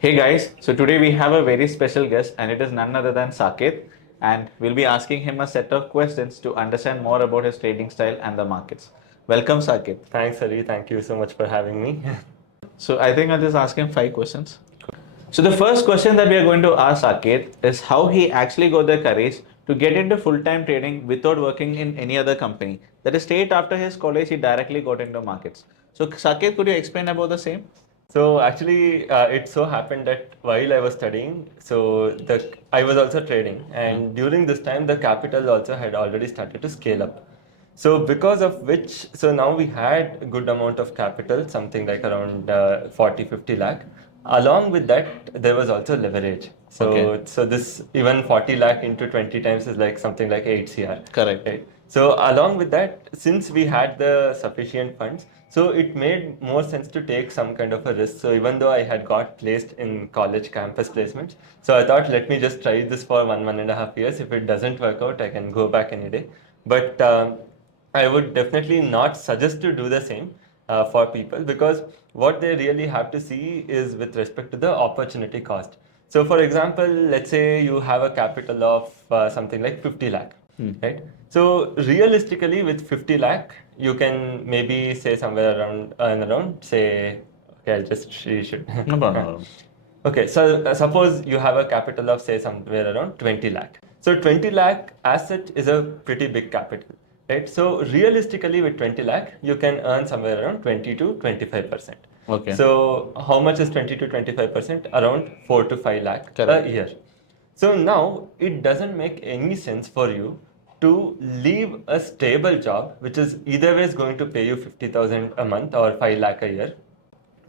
Hey guys, so today we have a very special guest and it is none other than Saketh, and we'll be asking him a set of questions to understand more about his trading style and the markets. Welcome Saketh. Thanks, Hari. Thank you so much for having me. So I think I'll just ask him 5 questions. So the first question that we are going to ask Saketh is how he actually got the courage to get into full-time trading without working in any other company. That is straight after his college, he directly got into markets. So Saketh, could you explain about the same? So actually, it so happened that while I was studying, I was also trading, and during this time, the capital also had already started to scale up. So because of which, so now we had a good amount of capital, something like around 40, 50 lakh. Along with that, there was also leverage. So this even 40 lakh into 20 times is like something like 8 CR. Correct. Right. So along with that, since we had the sufficient funds, so it made more sense to take some kind of a risk. So even though I had got placed in college campus placements, so I thought let me just try this for 1.5 years. If it doesn't work out, I can go back any day. But I would definitely not suggest to do the same for people, because what they really have to see is with respect to the opportunity cost. So for example, let's say you have a capital of something like 50 lakh, right? So realistically with 50 lakh, you can maybe say somewhere around say, okay, I'll just should. No problem. Okay, so suppose you have a capital of say somewhere around 20 lakh. So 20 lakh as such is a pretty big capital, right? So realistically with 20 lakh, you can earn somewhere around 20 to 25%. Okay. So how much is 20 to 25%? Around 4 to 5 lakh Correct. a year. So now it doesn't make any sense for you to leave a stable job, which is either way is going to pay you 50,000 a month or 5 lakh a year,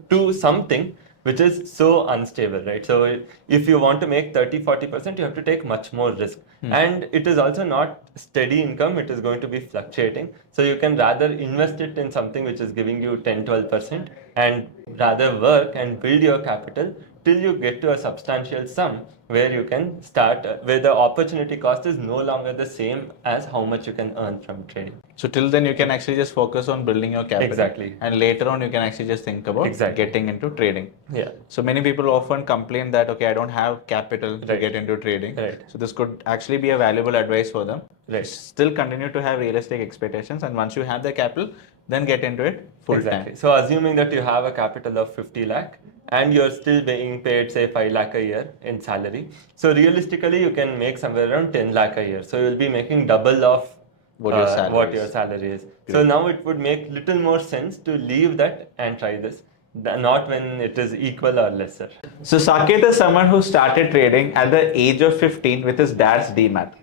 to something which is so unstable, right? So if you want to make 30-40%, you have to take much more risk. And it is also not steady income, it is going to be fluctuating. So you can rather invest it in something which is giving you 10-12% and rather work and build your capital till you get to a substantial sum where you can start, where the opportunity cost is no longer the same as how much you can earn from trading. So till then you can actually just focus on building your capital. Exactly. And later on you can actually just think about Exactly. getting into trading. Yeah. So many people often complain that, okay, I don't have capital to Right. get into trading. Right. So this could actually be a valuable advice for them. Right. Still continue to have realistic expectations, and once you have the capital, then get into it full Exactly. time. So assuming that you have a capital of 50 lakh and you're still being paid say 5 lakh a year in salary. So realistically you can make somewhere around 10 lakh a year. So you'll be making double of What your salary what is. your salary is. Great. So now it would make little more sense to leave that and try this, not when it is equal or lesser. So Saketh is someone who started trading at the age of 15 with his dad's demat.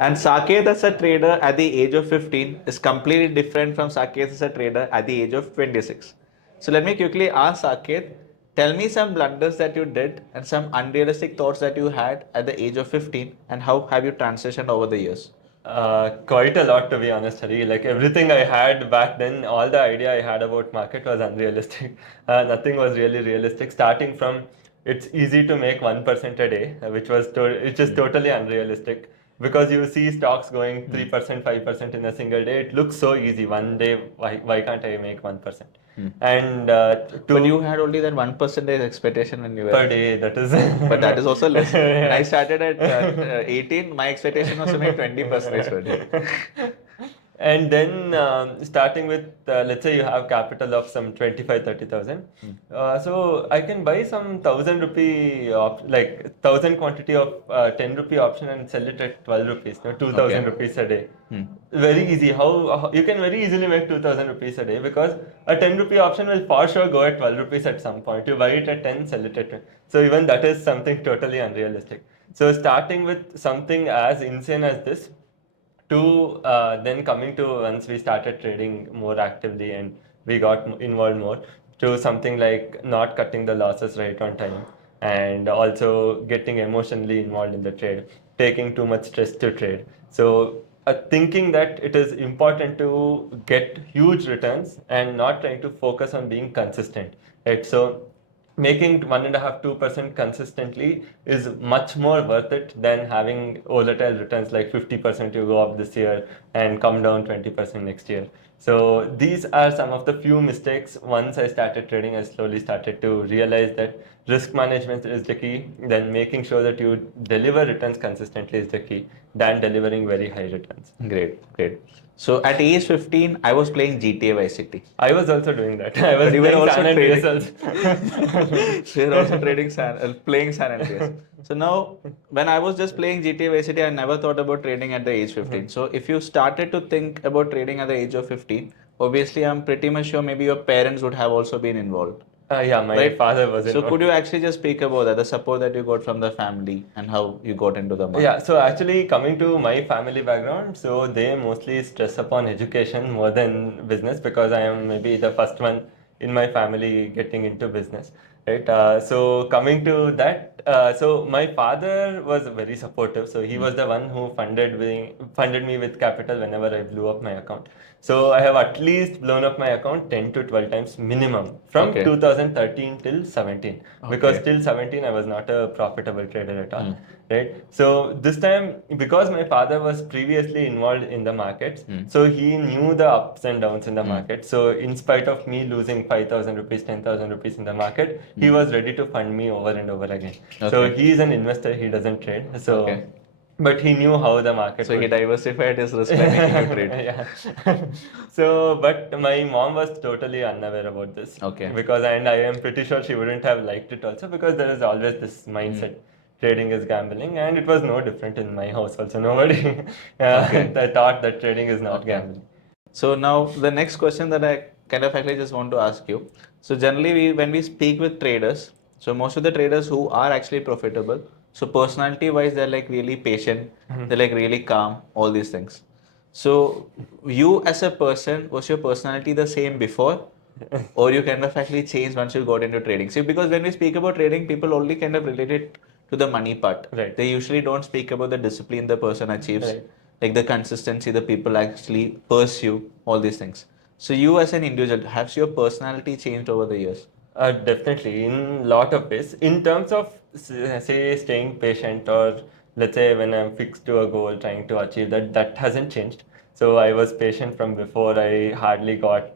And Saketh as a trader at the age of 15 is completely different from Saketh as a trader at the age of 26. So let me quickly ask Saketh, tell me some blunders that you did and some unrealistic thoughts that you had at the age of 15, and how have you transitioned over the years? Quite a lot, to be honest, Hari. Like everything I had back then, all the idea I had about market was unrealistic. Nothing was really realistic. Starting from, it's easy to make 1% a day, which is totally unrealistic, because you see stocks going 3%, 5% in a single day. It looks so easy. One day, why can't I make 1%? And But you had only that 1% expectation when you were per day, that is. but that is also less. When I started at 18, my expectation was to make 20% per day. And then starting with, let's say you have capital of some 25-30,000. So I can buy some 1,000 rupee, like 1,000 quantity of 10 rupee option and sell it at 12 rupees, no, 2,000 Okay. rupees a day. Very easy. How you can very easily make 2,000 rupees a day, because a 10 rupee option will for sure go at 12 rupees at some point. You buy it at 10, sell it at 10. So even that is something totally unrealistic. So starting with something as insane as this, to then coming to, once we started trading more actively and we got involved more, to something like not cutting the losses right on time, and also getting emotionally involved in the trade, taking too much stress to trade. So thinking that it is important to get huge returns and not trying to focus on being consistent, right? So making 1.5-2% consistently is much more worth it than having volatile returns like 50% you go up this year and come down 20% next year. So these are some of the few mistakes. Once I started trading, I slowly started to realize that risk management is the key. Then making sure that you deliver returns consistently is the key. Than delivering very high returns. Great, great. So at age 15, I was playing GTA Vice City. I was also doing that. I was But you were playing also San Andreas trading. also. So you're also playing San Andreas. So now, when I was just playing GTA Vice City, I never thought about trading at the age 15. So if you started to think about trading at the age of 15, obviously I'm pretty much sure maybe your parents would have also been involved. Yeah, my Right? father was So could involved. you actually just speak about that, the support that you got from the family and how you got into the market? Yeah, so actually coming to my family background, so they mostly stress upon education more than business because I am maybe the first one in my family getting into business, right? So coming to that, so my father was very supportive. So he was the one who funded me with capital whenever I blew up my account. So I have at least blown up my account 10 to 12 times minimum from Okay. 2013 till 17 because Okay. till 17 I was not a profitable trader at all. Right. So this time, because my father was previously involved in the markets, so he knew the ups and downs in the market. So in spite of me losing 5,000 rupees, 10,000 rupees in the market, he was ready to fund me over and over again. So Okay. he is an investor, he doesn't trade. So Okay. but he knew how the market So he would. diversified his risk by making you trade. Yeah. So, but my mom was totally unaware about this. Okay. Because, and I am pretty sure she wouldn't have liked it also because there is always this mindset. Trading is gambling, and it was no different in my house also. Nobody Okay. thought that trading is not Okay. gambling. So now the next question that I kind of actually just want to ask you. So generally when we speak with traders, so most of the traders who are actually profitable, so personality wise they're like really patient, they're like really calm, all these things. So you as a person, was your personality the same before? Or you kind of actually changed once you got into trading? See, because when we speak about trading, people only kind of relate it to the money part. Right. They usually don't speak about the discipline the person achieves, Right. like the consistency the people actually pursue, all these things. So you as an individual, has your personality changed over the years? Definitely, in lot of ways. In terms of say staying patient, or let's say when I'm fixed to a goal, trying to achieve that, that hasn't changed. So I was patient from before. I hardly got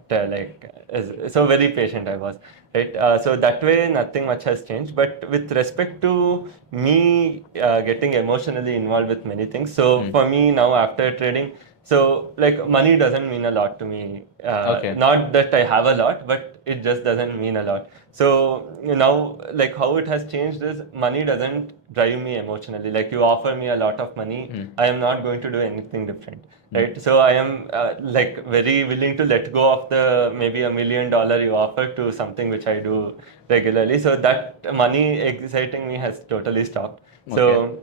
so very patient I was. Right. So that way, nothing much has changed. But with respect to me getting emotionally involved with many things, so for me now after trading, so like money doesn't mean a lot to me. Okay. Not that I have a lot, but it just doesn't mean a lot. So now, like how it has changed is money doesn't drive me emotionally. Like you offer me a lot of money, I am not going to do anything different, right? So I am like very willing to let go of the maybe $1 million you offer to something which I do regularly. So that money exciting me has totally stopped. Okay. So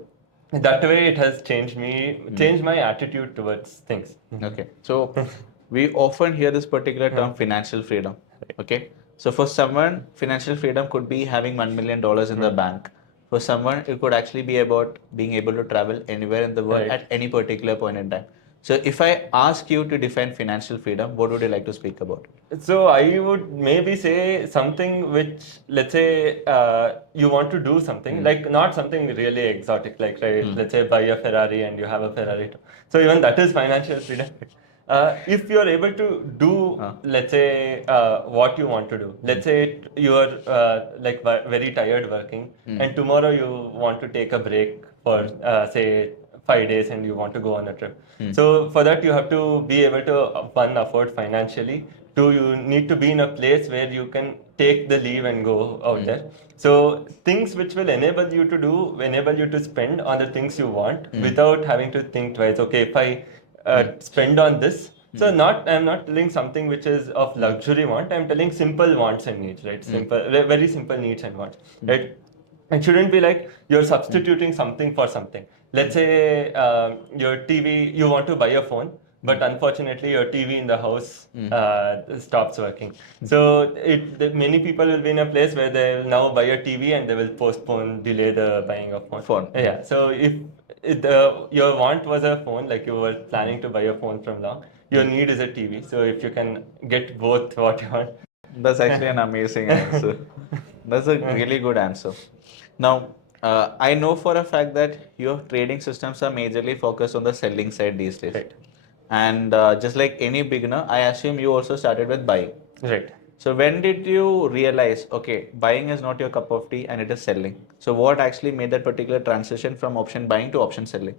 that way it has changed my attitude towards things. Okay. So we often hear this particular term financial freedom. Okay. So for someone, financial freedom could be having $1 million in the bank. For someone, it could actually be about being able to travel anywhere in the world Right. at any particular point in time. So if I ask you to define financial freedom, what would you like to speak about? So I would maybe say something which, let's say, you want to do something like not something really exotic, like right, let's say buy a Ferrari and you have a Ferrari too. So even that is financial freedom. If you're able to do, let's say, what you want to do, let's say you are like very tired working, and tomorrow you want to take a break for say 5 days and you want to go on a trip. So for that you have to be able to one afford financially. Two, you need to be in a place where you can take the leave and go out there. So things which will enable you to spend on the things you want without having to think twice. Okay, if I spend on this. So I'm not telling something which is of luxury want. I'm telling simple wants and needs, right? Very simple needs and wants, right? It shouldn't be like you're substituting something for something. Let's say your TV, you want to buy a phone, but unfortunately your TV in the house stops working. So many people will be in a place where they will now buy a TV and they will delay the buying of phone. Yeah. So if your want was a phone, like you were planning to buy a phone from long, your need is a TV. So if you can get both what you want. That's actually an amazing answer. That's a really good answer. Now, I know for a fact that your trading systems are majorly focused on the selling side these days. Right. And just like any beginner, I assume you also started with buying. Right. So when did you realize, okay, buying is not your cup of tea and it is selling? So what actually made that particular transition from option buying to option selling?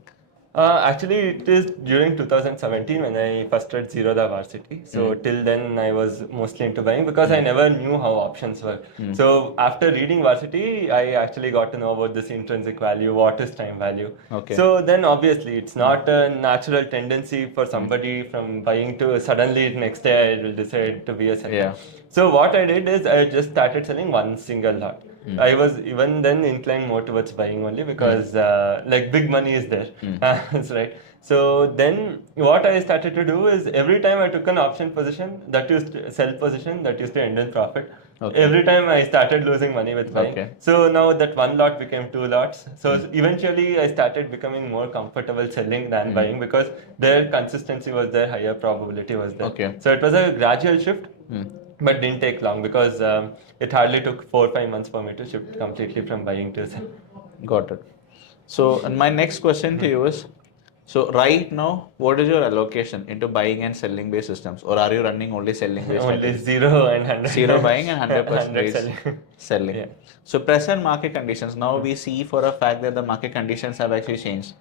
Actually, it is during 2017 when I first read Zero the Varsity. So till then, I was mostly into buying because I never knew how options work. So after reading Varsity, I actually got to know about this intrinsic value, what is time value. Okay. So then, obviously, it's not a natural tendency for somebody from buying to suddenly next day I will decide to be a seller. Yeah. So what I did is I just started selling one single lot. I was even then inclined more towards buying only because like big money is there. That's right. So then what I started to do is every time I took an option position that used to sell position that used to end in profit. Okay. Every time I started losing money with buying. Okay. So now that one lot became two lots. So eventually I started becoming more comfortable selling than buying because their consistency was there, higher probability was there. Okay. So it was a gradual shift. But didn't take long because it hardly took 4 or 5 months for me to shift completely from buying to selling. Got it. So, and my next question to you is, so right now, what is your allocation into buying and selling based systems, or are you running only selling based Only strategies? 0 and 100. Zero buying and 100% 100 is selling. Yeah. So present market conditions, now we see for a fact that the market conditions have actually changed.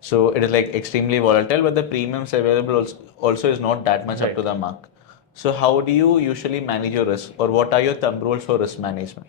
So it is like extremely volatile, but the premiums available also is not that much up to Right. the mark. So how do you usually manage your risk, or what are your thumb rules for risk management?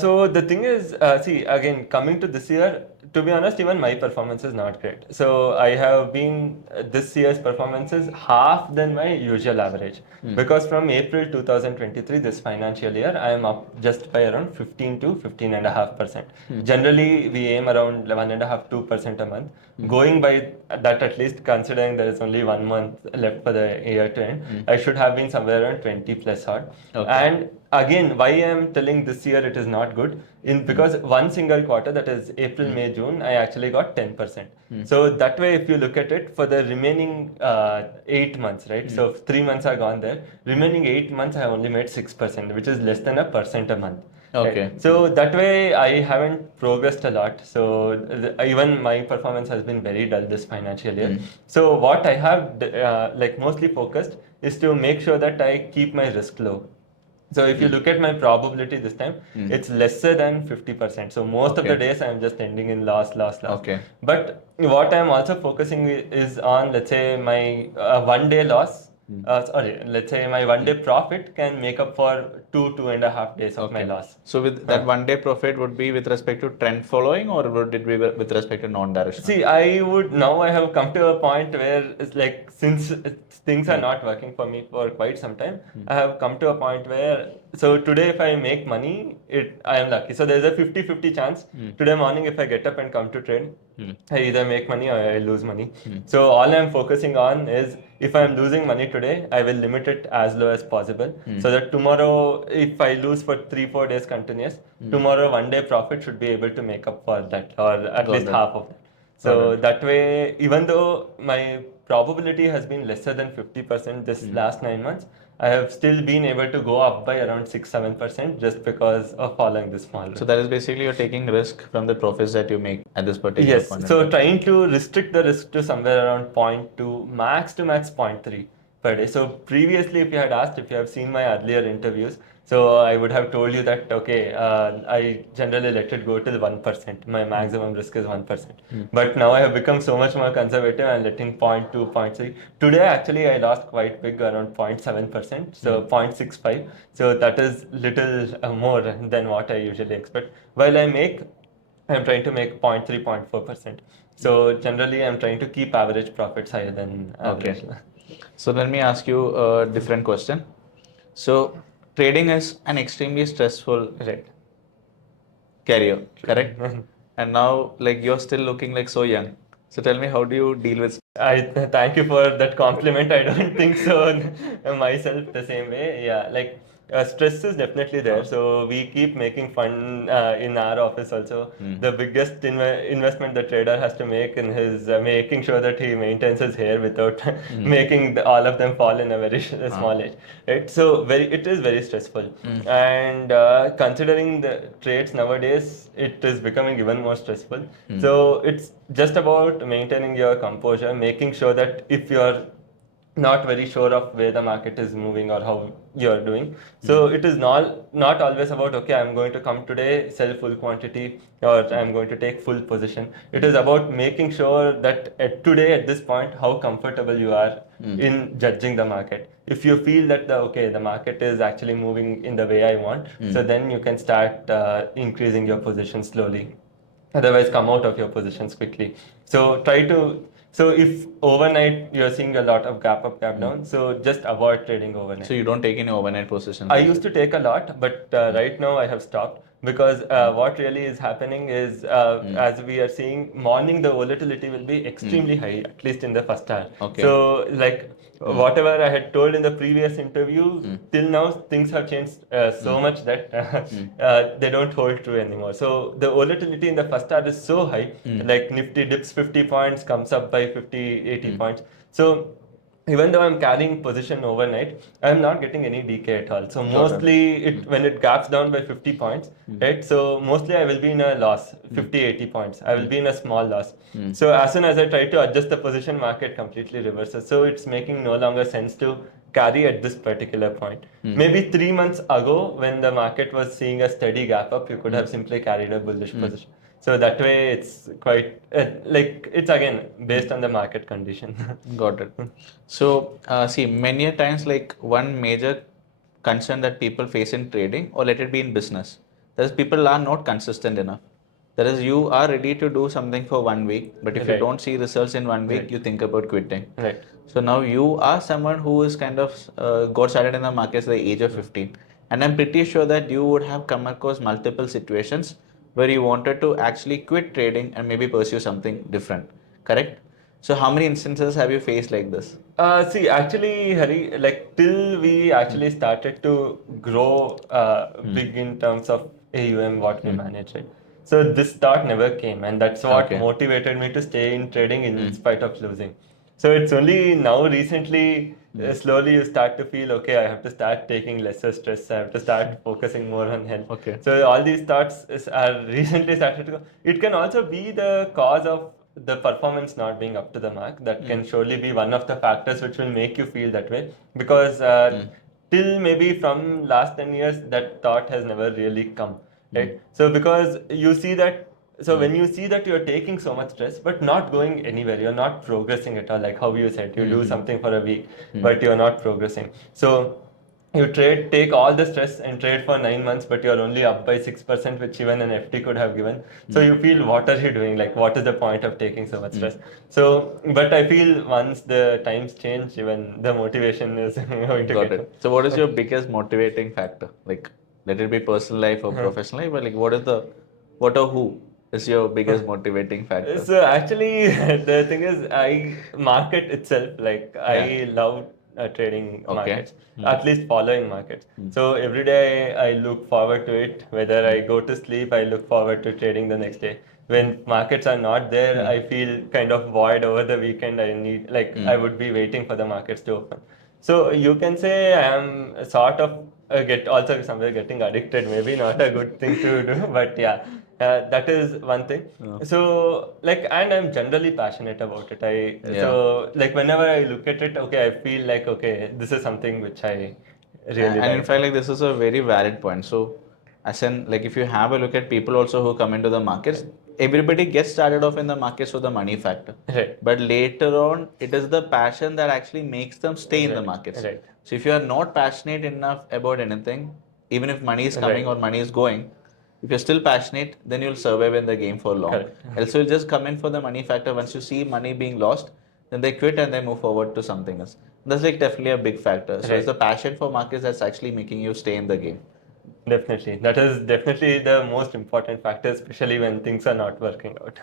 So the thing is, see, again, coming to this year, to be honest, even my performance is not great. So I have been this year's performance is half than my usual average because from April 2023, this financial year, I am up just by around 15 to 15.5%. Generally, we aim around 1.5 2% a month. Going by that, at least considering there is only 1 month left for the year to end, I should have been somewhere around 20 plus odd. Okay. And again, why I am telling this year it is not good in because one single quarter, that is April, May, June, I actually got 10%. So that way, if you look at it for the remaining 8 months, right? So 3 months are gone there. Remaining 8 months, I have only made 6%, which is less than a percent a month. Okay. Right. So that way, I haven't progressed a lot. So even my performance has been very dull this financial year. So what I have like mostly focused is to make sure that I keep my risk low. So if you look at my probability this time, it's lesser than 50%. So most of the Okay. days I'm just ending in loss, loss, loss. Okay. But what I'm also focusing is on, let's say, my 1 day loss. Sorry, let's say my 1 day profit can make up for 2.5 days of my Okay. loss. So with that 1 day profit would be with respect to trend following, or would it be with respect to non-directional? See, I would now I have come to a point where it's like since things are not working for me for quite some time, I have come to a point where so today if I make money, I am lucky. So there's a 50-50 chance today morning if I get up and come to trade, I either make money or I lose money. So all I'm focusing on is if I'm losing money today, I will limit it as low as possible so that tomorrow, if I lose for 3-4 days continuous, tomorrow 1 day profit should be able to make up for that or at Got least it. half of that. So that way, even though my probability has been lesser than 50% this last 9 months, I have still been able to go up by around 6-7% just because of following this small So rule. that is basically you're taking risk from the profits that you make at this particular Yes, point in so time. trying to restrict the risk to somewhere around 0.2, max to max 0.3 per day. So previously, if you had asked, if you have seen my earlier interviews, so I would have told you that, okay, I generally let it go till 1%. My maximum risk is 1%. But now I have become so much more conservative and letting 0.2, 0.3. Today, actually, I lost quite big, around 0.7%, so 0.65. So that is little more than what I usually expect. While I'm trying to make 0.3, 0.4%. So generally, I'm trying to keep average profits higher than average. Okay. So let me ask you a different question. So trading is an extremely stressful Right. career, correct? And now like you're still looking like so young. So tell me, how do you deal with? Thank you for that compliment. I don't think so myself the same way. Yeah, like stress is definitely there. So we keep making fun in our office also. The biggest investment the trader has to make in his making sure that he maintains his hair without making all of them fall in a very small age. Right. So it is very stressful. And considering the trades nowadays, it is becoming even more stressful. So it's just about maintaining your composure, making sure that if you're not very sure of where the market is moving or how you're doing. So it is not always about, okay, I'm going to come today, sell full quantity, or I'm going to take full position. It is about making sure that today at this point, how comfortable you are in judging the market. If you feel that the market is actually moving in the way I want, so then you can start increasing your position slowly. Otherwise, come out of your positions quickly. So try to. So if overnight you're seeing a lot of gap up, gap down, so just avoid trading overnight. So you don't take any overnight positions? I used to take a lot, but right now I have stopped because what really is happening is, as we are seeing, morning the volatility will be extremely high, at least in the first hour. Okay. So like whatever I had told in the previous interview, till now things have changed so much that they don't hold true anymore. So the volatility in the first hour is so high, like Nifty dips 50 points, comes up by 50, 80 points. So even though I'm carrying position overnight, I'm not getting any decay at all. So mostly when it gaps down by 50 points, right? So mostly I will be in a loss, 50, 80 points. I will be in a small loss. So as soon as I try to adjust the position, market completely reverses. So it's making no longer sense to carry at this particular point. Maybe 3 months ago, when the market was seeing a steady gap up, you could have simply carried a bullish position. So that way, it's quite like it's again based on the market condition. Got it. So, see, many a times, like one major concern that people face in trading, or let it be in business, that is people are not consistent enough. That is, you are ready to do something for 1 week, but if you Right. don't see results in 1 week, Right. you think about quitting. Right. So now you are someone who is kind of got started in the markets at the age of 15, and I'm pretty sure that you would have come across multiple situations where you wanted to actually quit trading and maybe pursue something different. Correct? So how many instances have you faced like this? See, actually, Hari, like till we actually started to grow big in terms of AUM, what we manage, right? So this thought never came, and that's what Okay. motivated me to stay in trading in spite of losing. So it's only now recently, slowly you start to feel, okay, I have to start taking lesser stress. I have to start focusing more on health. Okay. So all these thoughts are recently started to go. It can also be the cause of the performance not being up to the mark. That can surely be one of the factors which will make you feel that way, because till maybe from last 10 years that thought has never really come, right? So because you see that, so when you see that you're taking so much stress but not going anywhere, you're not progressing at all, like how you said, you do something for a week but you're not progressing. So you take all the stress and trade for 9 months, but you're only up by 6%, which even an FT could have given. So you feel, what are you doing? Like, what is the point of taking so much stress? So, but I feel once the times change, even the motivation is going to Got get. it. So what is your biggest motivating factor? Like, let it be personal life or professional life, but like, what or who is your biggest motivating factor? So actually, the thing is, market itself, like I love trading Okay. markets, at least following markets. So every day I look forward to it. Whether I go to sleep, I look forward to trading the next day. When markets are not there, I feel kind of void over the weekend. I need, like, I would be waiting for the markets to open. So you can say I am sort of get also somewhere getting addicted. Maybe not a good thing to do, but yeah, that is one thing. So like, and I'm generally passionate about it. So like whenever I look at it, okay, I feel like, okay, this is something which I really And in like. fact, like this is a very valid point. So, as in, like if you have a look at people also who come into the markets, everybody gets started off in the markets with the money factor. Right. But later on, it is the passion that actually makes them stay in the Right. markets. Right. So if you are not passionate enough about anything, even if money is coming Right. or money is going, if you're still passionate, then you'll survive in the game for long. Correct. Else you'll just come in for the money factor. Once you see money being lost, then they quit and they move forward to something else. That's like definitely a big factor. So it's the Right. passion for markets that's actually making you stay in the game. Definitely. That is definitely the most important factor, especially when things are not working out.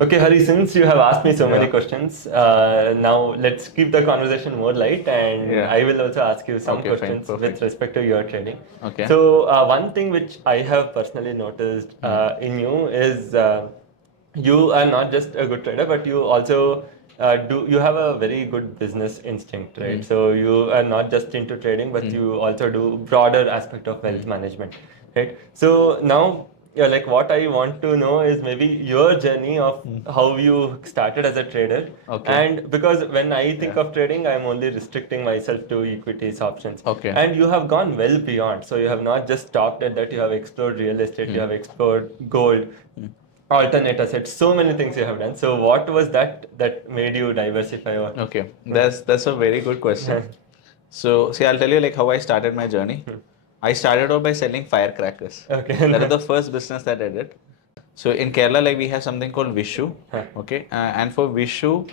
Okay, Hari, since you have asked me so many Yeah. questions, now let's keep the conversation more light, and Yeah. I will also ask you some Okay, fine, questions with perfect. respect to your trading. Okay. So, one thing which I have personally noticed in you is you are not just a good trader, but you also you have a very good business instinct, right? So you are not just into trading, but you also do broader aspect of wealth management, right? So now Yeah, like what I want to know is maybe your journey of how you started as a trader. Okay. And because when I think of trading, I'm only restricting myself to equities options. Okay. And you have gone well beyond. So you have not just stopped at that, you have explored real estate, you have explored gold, alternate assets, so many things you have done. So what was that made you diversify? Or Okay, that's a very good question. So, see, I'll tell you like how I started my journey. I started off by selling firecrackers. Okay. That is the first business that I did. So in Kerala, like we have something called Vishu. Okay, and for Vishu,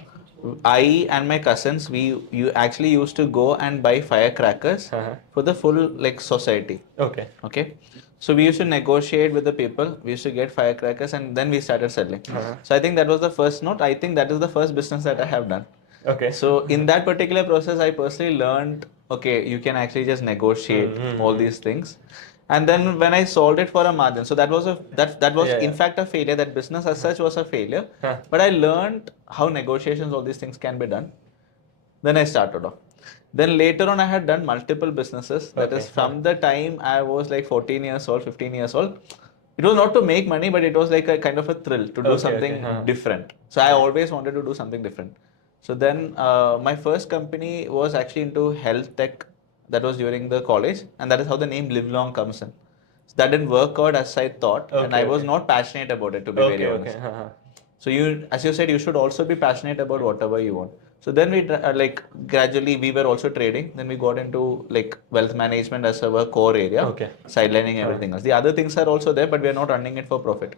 I and my cousins, you actually used to go and buy firecrackers for the full like society. Okay. Okay, so we used to negotiate with the people. We used to get firecrackers, and then we started selling. So I think that was the first note. I think that is the first business that I have done. Okay. So in that particular process, I personally learned, okay, you can actually just negotiate all these things. And then when I sold it for a margin, so that was in fact a failure. That business as such was a failure. But I learned how negotiations, all these things can be done. Then I started off. Then later on, I had done multiple businesses. That is from the time I was like 14 years old, 15 years old. It was not to make money, but it was like a kind of a thrill to do something different. So I always wanted to do something different. So then my first company was actually into health tech. That was during the college, and that is how the name Livelong comes in. So that didn't work out as I thought, and I was not passionate about it, to be very honest. So you, as you said, you should also be passionate about whatever you want. So then we like gradually we were also trading. Then we got into like wealth management as our core area, sidelining everything else. The other things are also there, but we are not running it for profit.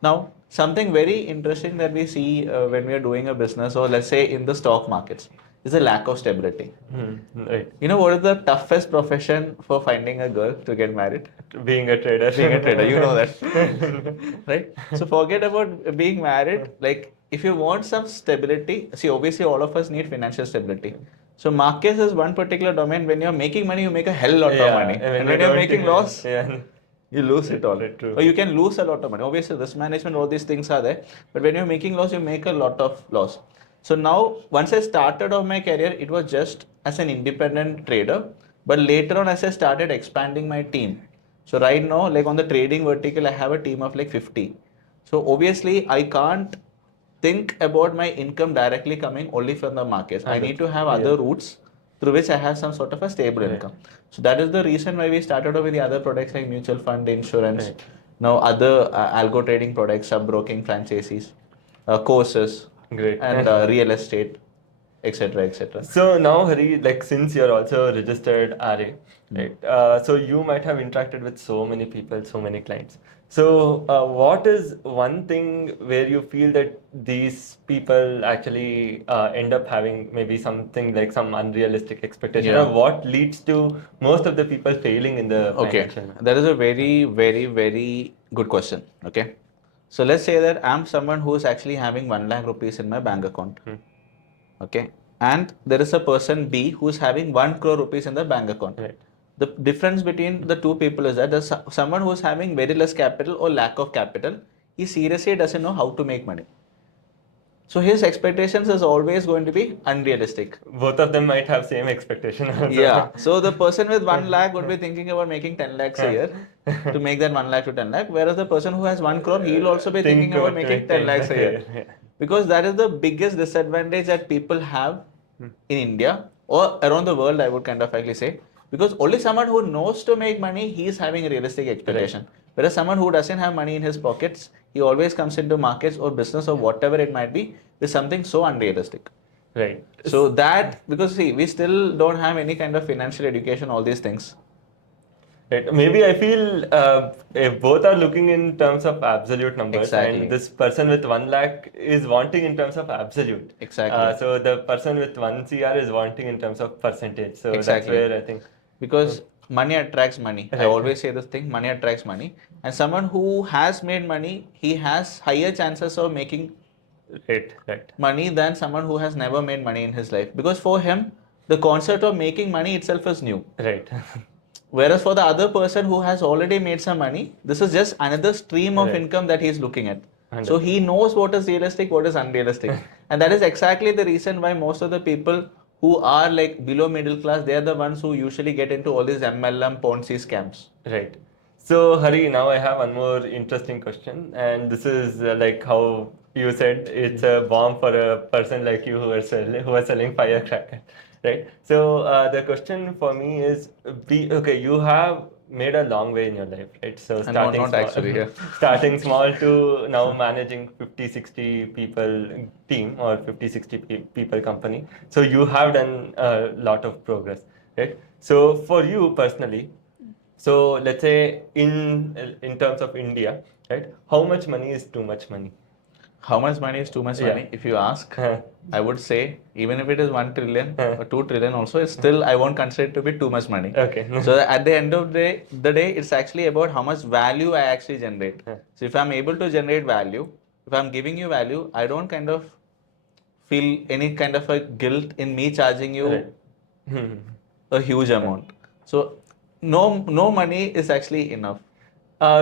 Now, something very interesting that we see when we are doing a business, or let's say in the stock markets, is a lack of stability. Right. You know what is the toughest profession for finding a girl to get married? Being a trader. Being a trader, you know that. Right? So forget about being married. Like if you want some stability, see obviously all of us need financial stability. So markets is one particular domain. When you're making money, you make a hell lot of money. And when you're making loss, you lose it all. True. Or you can lose a lot of money. Obviously, risk management, all these things are there. But when you're making loss, you make a lot of loss. So now, once I started off my career, it was just as an independent trader. But later on, as I started expanding my team. So right now, like on the trading vertical, I have a team of like 50. So obviously, I can't think about my income directly coming only from the markets. I need to have other routes through which I have some sort of a stable income. So that is the reason why we started off with the other products like mutual fund, insurance, now other algo trading products, sub broking, franchisees, courses, and real estate, etc., etc. So now, Hari, like since you're also a registered RA, right? So you might have interacted with so many people, so many clients. So what is one thing where you feel that these people actually end up having maybe something like some unrealistic expectation, or what leads to most of the people failing in the financial market? That is a very, very, very good question. Okay. So let's say that I'm someone who is actually having 1 lakh rupees in my bank account. Okay. And there is a person B who is having 1 crore rupees in the bank account. The difference between the two people is that there's someone who is having very less capital or lack of capital, he seriously doesn't know how to make money. So his expectations is always going to be unrealistic. Both of them might have same expectation also. Yeah. So the person with 1 lakh would be thinking about making 10 lakhs a year to make that 1 lakh to 10 lakh. Whereas the person who has 1 crore, he'll also be thinking about making 10 lakhs a year. Because that is the biggest disadvantage that people have in India or around the world, I would kind of actually say. Because only someone who knows to make money, he is having a realistic expectation. Whereas someone who doesn't have money in his pockets, he always comes into markets or business or whatever it might be with something so unrealistic. Right. So that, because see, we still don't have any kind of financial education, all these things. Right. Maybe I feel if both are looking in terms of absolute numbers, and this person with 1 lakh is wanting in terms of absolute. Exactly. So the person with 1 CR is wanting in terms of percentage. So that's where I think. Because money attracts money. I always say this thing, money attracts money. And someone who has made money, he has higher chances of making money than someone who has never made money in his life. Because for him, the concept of making money itself is new. Right. Whereas for the other person who has already made some money, this is just another stream of income that he is looking at. So he knows what is realistic, what is unrealistic. And that is exactly the reason why most of the people who are like below middle class, they are the ones who usually get into all these MLM Ponzi scams. Right. So, Hari, now I have one more interesting question, and this is like how you said it's a bomb for a person like you who are selling firecrackers, right? So, the question for me is, okay, you have made a long way in your life, right? So, And no, starting not small, actually, yeah. starting small to now managing 50, 60 people team or 50, 60 people company. So, you have done a lot of progress, right? So, for you personally. So let's say in terms of India, right? How much money is too much money? How much money is too much Yeah. money? If you ask, Uh, I would say even if it is 1 trillion uh, or 2 trillion also, it's still I won't consider it to be too much money. okay. So at the end of the day, it's actually about how much value I actually generate. So if I'm able to generate value, if I'm giving you value, I don't kind of feel any kind of a guilt in me charging you Right. Hmm. a huge amount. So no money is actually enough.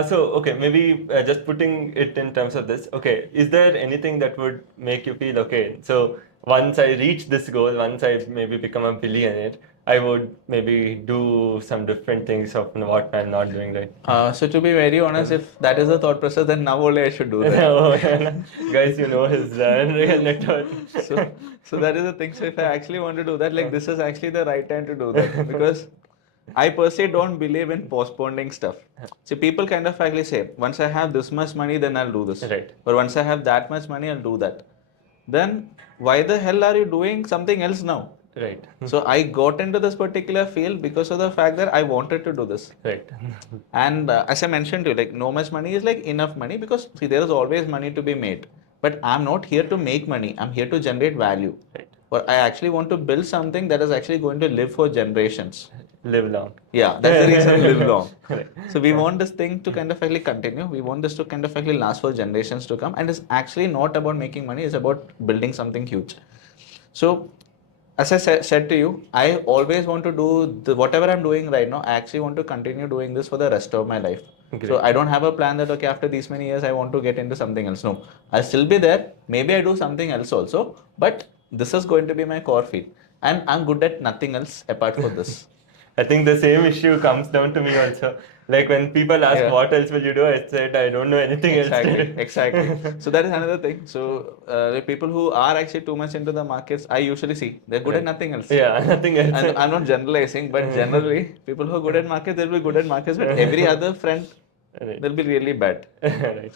So okay, maybe just putting it in terms of this. Okay, is there anything that would make you feel okay? So once I reach this goal, once I maybe become a billionaire, I would maybe do some different things of what I'm not doing right. So to be very honest, if that is the thought process, then now only I should do that. Oh, yeah, guys, you know his real net worth. So, so that is the thing. So if I actually want to do that, like this is actually the right time to do that because I per se don't believe in postponing stuff. See, people kind of actually say, once I have this much money, then I'll do this. Right. Or once I have that much money, I'll do that. Then why the hell are you doing something else now? Right. So I got into this particular field because of the fact that I wanted to do this. Right. And as I mentioned to you, like no much money is like enough money because see there is always money to be made. But I'm not here to make money. I'm here to generate value. Right. Or I actually want to build something that is actually going to live for generations. Live long. Yeah, that's the reason live long. Right. So we want this thing to kind of actually continue. We want this to kind of actually last for generations to come. And it's actually not about making money. It's about building something huge. So as I said to you, I always want to do whatever I'm doing right now. I actually want to continue doing this for the rest of my life. Great. So I don't have a plan that okay after these many years I want to get into something else. No, I'll still be there. Maybe I do something else also, but this is going to be my core field, and I'm good at nothing else apart from this. I think the same issue comes down to me also. Like when people ask Yeah. what else will you do, I said I don't know anything Exactly, else. exactly. So that is another thing. So the people who are actually too much into the markets, I usually see they're good at nothing else. Yeah, nothing else. And I'm not generalizing, but generally, people who are good at markets, they'll be good at markets, but every other front, Right. they'll be really bad. Right.